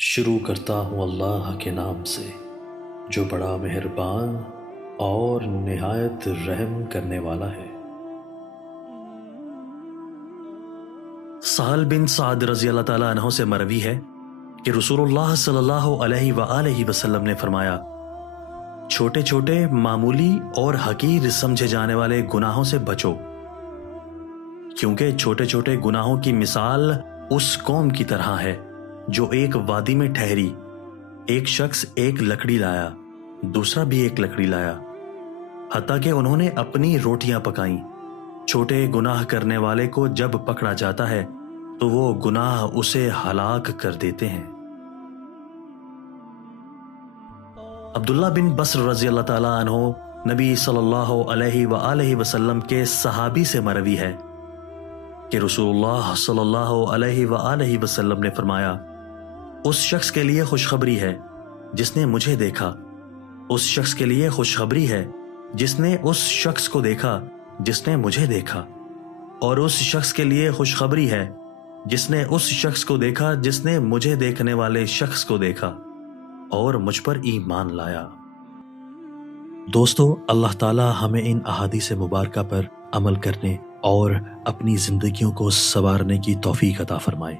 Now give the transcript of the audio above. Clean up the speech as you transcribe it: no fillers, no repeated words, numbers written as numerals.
شروع کرتا ہوں اللہ کے نام سے جو بڑا مہربان اور نہایت رحم کرنے والا ہے۔ سہل بن سعد رضی اللہ تعالیٰ عنہ سے مروی ہے کہ رسول اللہ صلی اللہ علیہ وآلہ وسلم نے فرمایا، چھوٹے چھوٹے معمولی اور حقیر سمجھے جانے والے گناہوں سے بچو، کیونکہ چھوٹے چھوٹے گناہوں کی مثال اس قوم کی طرح ہے جو ایک وادی میں ٹھہری، ایک شخص ایک لکڑی لایا، دوسرا بھی ایک لکڑی لایا، حتیٰ کہ انہوں نے اپنی روٹیاں پکائیں۔ چھوٹے گناہ کرنے والے کو جب پکڑا جاتا ہے تو وہ گناہ اسے ہلاک کر دیتے ہیں۔ عبداللہ بن بصر رضی اللہ تعالیٰ عنہ نبی صلی اللہ علیہ وآلہ وسلم کے صحابی سے مروی ہے کہ رسول اللہ صلی اللہ علیہ وآلہ وسلم نے فرمایا، اس شخص کے لیے خوشخبری ہے جس نے مجھے دیکھا، اس شخص کے لیے خوشخبری ہے جس نے اس شخص کو دیکھا جس نے مجھے دیکھا، اور اس شخص کے لیے خوشخبری ہے جس نے اس شخص کو دیکھا جس نے مجھے دیکھنے والے شخص کو دیکھا اور مجھ پر ایمان لایا۔ دوستو، اللہ تعالی ہمیں ان احادیث مبارکہ پر عمل کرنے اور اپنی زندگیوں کو سنوارنے کی توفیق عطا فرمائے۔